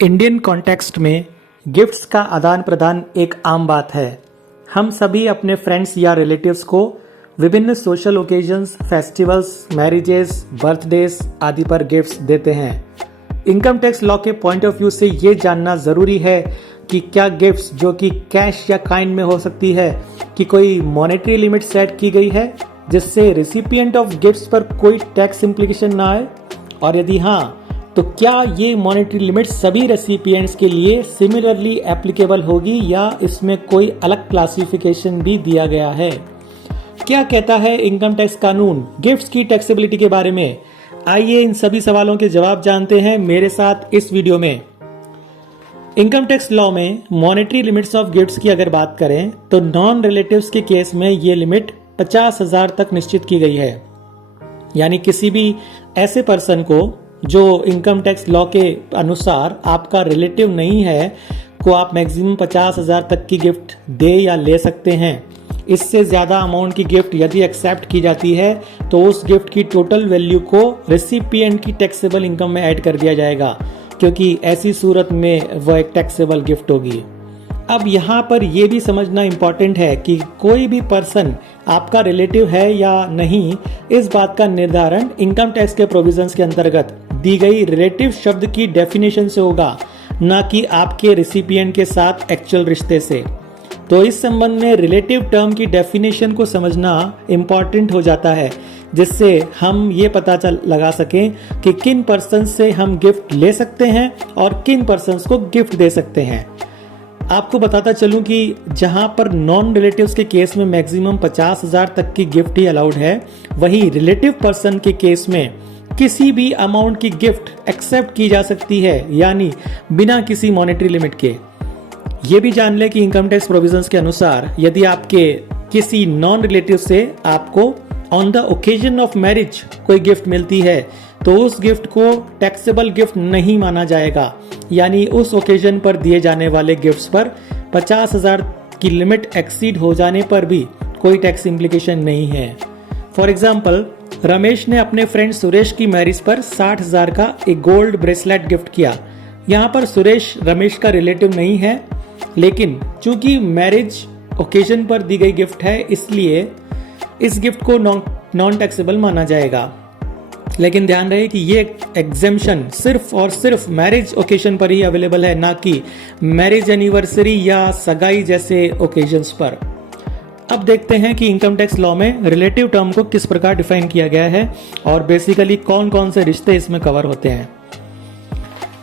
Indian context में gifts का आदान प्रदान एक आम बात है। हम सभी अपने फ्रेंड्स या रिलेटिव्स को विभिन्न social occasions, festivals, marriages, birthdays आदि पर गिफ्ट्स देते हैं। इनकम टैक्स लॉ के पॉइंट ऑफ व्यू से ये जानना ज़रूरी है कि क्या गिफ्ट्स जो कि कैश या काइंड में हो सकती है कि कोई मॉनेटरी लिमिट सेट की गई है जिससे रिसिपिएंट ऑफ गिफ्ट्स पर कोई टैक्स इम्प्लीकेशन ना आए, और यदि हाँ तो क्या ये मॉनेटरी लिमिट सभी रेसिपिएंट्स के लिए सिमिलरली एप्लीकेबल होगी या इसमें कोई अलग क्लासिफिकेशन भी दिया गया है। क्या कहता है इनकम टैक्स कानून गिफ्ट्स की टैक्सेबिलिटी के बारे में? आइए इन सभी सवालों के जवाब जानते हैं मेरे साथ इस वीडियो में। इनकम टैक्स लॉ में मॉनेटरी लिमिट्स ऑफ गिफ्ट्स की अगर बात करें तो नॉन रिलेटिव्स के केस में ये लिमिट 50,000 तक निश्चित की गई है। यानी किसी भी ऐसे पर्सन को जो इनकम टैक्स लॉ के अनुसार आपका रिलेटिव नहीं है को आप मैक्सिमम 50,000 तक की गिफ्ट दे या ले सकते हैं। इससे ज़्यादा अमाउंट की गिफ्ट यदि एक्सेप्ट की जाती है तो उस गिफ्ट की टोटल वैल्यू को रेसिपिएंट की टैक्सेबल इनकम में ऐड कर दिया जाएगा, क्योंकि ऐसी सूरत में वह एक टैक्सेबल गिफ्ट होगी। अब यहाँ पर यह भी समझना इम्पॉर्टेंट है कि कोई भी पर्सन आपका रिलेटिव है या नहीं, इस बात का निर्धारण इनकम टैक्स के प्रोविजंस के अंतर्गत दी गई रिलेटिव शब्द की डेफिनेशन से होगा, न कि आपके रिसिपिएंट के साथ एक्चुअल रिश्ते से। तो इस संबंध में रिलेटिव टर्म की डेफिनेशन को समझना इम्पॉर्टेंट हो जाता है, जिससे हम ये पता लगा सकें कि किन पर्सन से हम गिफ्ट ले सकते हैं और किन पर्सन को गिफ्ट दे सकते हैं। आपको बताता चलूं कि जहां पर नॉन रिलेटिव्स के केस में मैक्सिमम 50,000 तक की गिफ्ट ही अलाउड है, वही रिलेटिव पर्सन के केस में किसी भी अमाउंट की गिफ्ट एक्सेप्ट की जा सकती है, यानी बिना किसी मॉनेटरी लिमिट के। ये भी जान ले कि इनकम टैक्स प्रोविजंस के अनुसार यदि आपके किसी नॉन रिलेटिव से आपको on the occasion of marriage कोई गिफ्ट मिलती है तो उस गिफ्ट को टैक्सेबल गिफ्ट नहीं माना जाएगा। यानी उस ओकेजन पर दिए जाने वाले गिफ्ट्स पर 50,000 की लिमिट एक्सीड हो जाने पर भी कोई टैक्स इम्प्लीकेशन नहीं है। फॉर एग्जाम्पल, रमेश ने अपने फ्रेंड सुरेश की मैरिज पर 60,000 का एक गोल्ड ब्रेसलेट गिफ्ट किया। यहाँ पर सुरेश रमेश का रिलेटिव नहीं है, लेकिन चूंकि मैरिज ओकेजन पर दी गई गिफ्ट है इसलिए इस गिफ्ट को नॉन टैक्सेबल माना जाएगा। लेकिन ध्यान रहे कि ये एग्जेम्पशन सिर्फ और सिर्फ मैरिज ओकेजन पर ही अवेलेबल है, ना कि मैरिज एनिवर्सरी या सगाई जैसे ओकेजन्स पर। अब देखते हैं कि इनकम टैक्स लॉ में रिलेटिव टर्म को किस प्रकार डिफाइन किया गया है और बेसिकली कौन कौन से रिश्ते इसमें कवर होते हैं।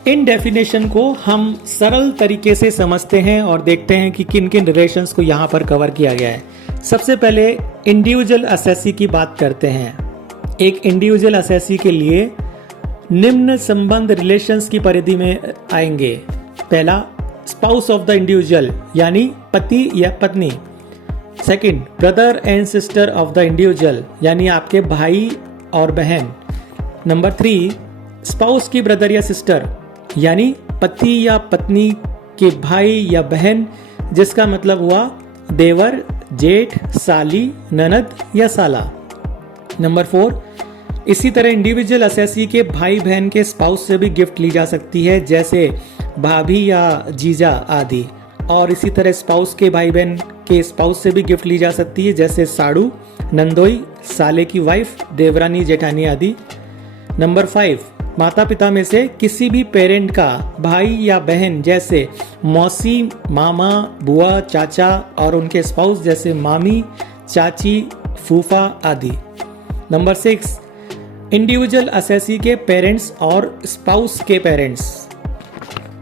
इन डेफिनेशन को हम सरल तरीके से समझते हैं और देखते हैं कि किन किन रिलेशंस को यहाँ पर कवर किया गया है। सबसे पहले इंडिविजुअल असेसी की बात करते हैं। एक इंडिविजुअल असेसी के लिए निम्न संबंध रिलेशंस की परिधि में आएंगे। पहला, स्पाउस ऑफ द इंडिविजुअल यानी पति या पत्नी। Second, brother and sister of the individual यानी आपके भाई और बहन। नंबर 3, स्पाउस की ब्रदर या सिस्टर यानी पति या पत्नी के भाई या बहन, जिसका मतलब हुआ देवर, जेठ, साली, ननद या साला। नंबर 4, इसी तरह इंडिविजुअल असेसी के भाई बहन के स्पाउस से भी गिफ्ट ली जा सकती है, जैसे भाभी या जीजा आदि। और इसी तरह स्पाउस के भाई बहन के स्पाउस से भी गिफ्ट ली जा सकती है, जैसे साड़ू, नंदोई, साले की वाइफ, देवरानी, जेठानी आदि। नंबर 5, माता पिता में से किसी भी पेरेंट का भाई या बहन, जैसे मौसी, मामा, बुआ, चाचा, और उनके स्पाउस जैसे मामी, चाची, फूफा आदि। नंबर 6, इंडिविजुअल असेसी के पेरेंट्स और स्पाउस के पेरेंट्स।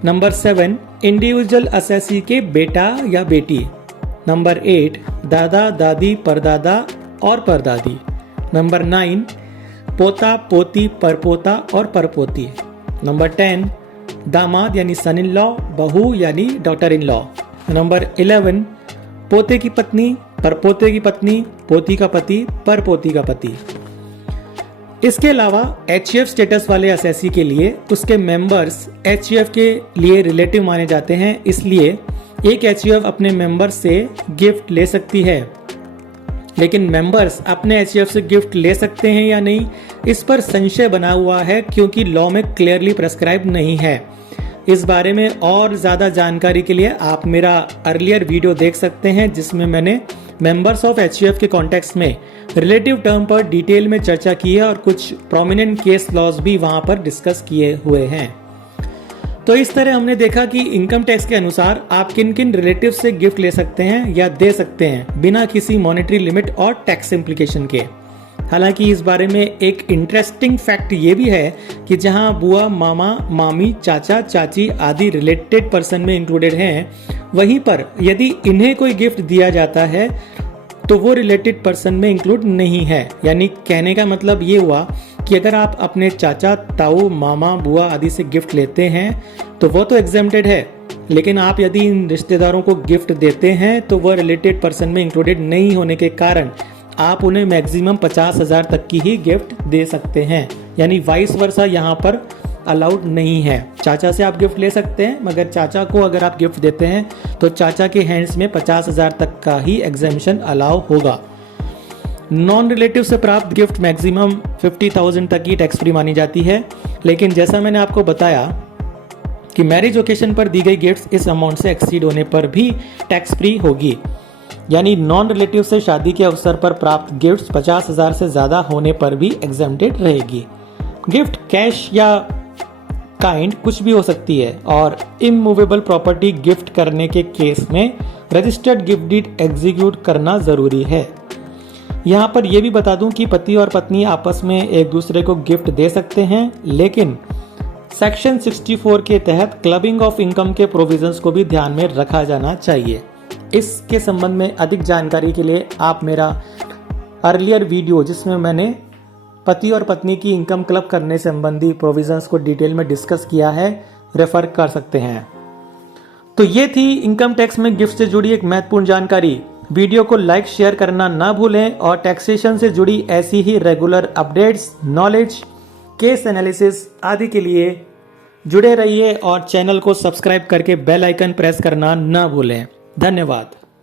नंबर 7, इंडिविजुअल असेसी के बेटा या बेटी। नंबर 8, दादा, दादी, परदादा और परदादी। नंबर 9, पोता, पोती, परपोता और परपोती। नंबर 10, दामाद यानी सन इन लॉ, बहू यानी डॉटर इन लॉ। नंबर 11, पोते की पत्नी, परपोते की पत्नी, पोती का पति, परपोती का पति। इसके अलावा एचयूएफ स्टेटस वाले असेसी के लिए उसके मेंबर्स एचयूएफ के लिए रिलेटिव माने जाते हैं, इसलिए एक एचयूएफ अपने मेंबर से गिफ्ट ले सकती है। लेकिन मेंबर्स अपने एचयूएफ से गिफ्ट ले सकते हैं या नहीं, इस पर संशय बना हुआ है, क्योंकि लॉ में क्लियरली प्रेस्क्राइब नहीं है। इस बारे में और ज़्यादा जानकारी के लिए आप मेरा अर्लियर वीडियो देख सकते हैं, जिसमें मैंने मेंबर्स ऑफ एचयूएफ के कॉन्टेक्स्ट में रिलेटिव टर्म पर डिटेल में चर्चा की है और कुछ प्रोमिनेंट केस लॉज भी वहां पर डिस्कस किए हुए हैं। तो इस तरह हमने देखा कि इनकम टैक्स के अनुसार आप किन किन रिलेटिव से गिफ्ट ले सकते हैं या दे सकते हैं बिना किसी मॉनेटरी लिमिट और टैक्स इम्प्लीकेशन के। हालांकि इस बारे में एक इंटरेस्टिंग फैक्ट ये भी है कि जहां बुआ, मामा, मामी, चाचा, चाची आदि रिलेटेड पर्सन में इंक्लूडेड हैं, वहीं पर यदि इन्हें कोई गिफ्ट दिया जाता है तो वो रिलेटेड पर्सन में इंक्लूड नहीं है। यानी कहने का मतलब ये हुआ कि अगर आप अपने चाचा, ताऊ, मामा, बुआ आदि से गिफ्ट लेते हैं तो वो तो एग्जेम्प्टेड है, लेकिन आप यदि इन रिश्तेदारों को गिफ्ट देते हैं तो वह रिलेटेड पर्सन में इंक्लूडेड नहीं होने के कारण आप उन्हें मैक्सिमम 50,000 तक की ही गिफ्ट दे सकते हैं। यानी वाइस वर्सा यहाँ पर अलाउड नहीं है। चाचा से आप गिफ्ट ले सकते हैं, मगर चाचा को अगर आप गिफ्ट देते हैं तो चाचा के हैंड्स में 50,000 तक का ही एग्जेम्पशन अलाउ होगा। नॉन रिलेटिव से प्राप्त गिफ्ट मैक्सिमम 50,000 तक ही टैक्स फ्री मानी जाती है, लेकिन जैसा मैंने आपको बताया कि मैरिज ओकेशन पर दी गई गिफ्ट इस अमाउंट से एक्सीड होने पर भी टैक्स फ्री होगी। यानी नॉन रिलेटिव से शादी के अवसर पर प्राप्त गिफ्ट 50,000 से ज्यादा होने पर भी एग्जेम्प्टेड रहेगी। गिफ्ट कैश या काइंड कुछ भी हो सकती है और इमूवेबल प्रॉपर्टी गिफ्ट करने के केस में रजिस्टर्ड गिफ्ट डीड एग्जीक्यूट करना जरूरी है। यहाँ पर यह भी बता दूं कि पति और पत्नी आपस में एक दूसरे को गिफ्ट दे सकते हैं, लेकिन सेक्शन 64 के तहत क्लबिंग ऑफ इनकम के प्रोविजंस को भी ध्यान में रखा जाना चाहिए। इसके संबंध में अधिक जानकारी के लिए आप मेरा अर्लियर वीडियो, जिसमें मैंने पति और पत्नी की इनकम क्लब करने संबंधी प्रोविजंस को डिटेल में डिस्कस किया है, रेफर कर सकते हैं। तो ये थी इनकम टैक्स में गिफ्ट से जुड़ी एक महत्वपूर्ण जानकारी। वीडियो को लाइक शेयर करना ना भूलें और टैक्सेशन से जुड़ी ऐसी ही regular updates, knowledge, case analysis आदि के लिए जुड़े रहिए और चैनल को सब्सक्राइब करके बेल आइकन प्रेस करना ना भूलें। धन्यवाद।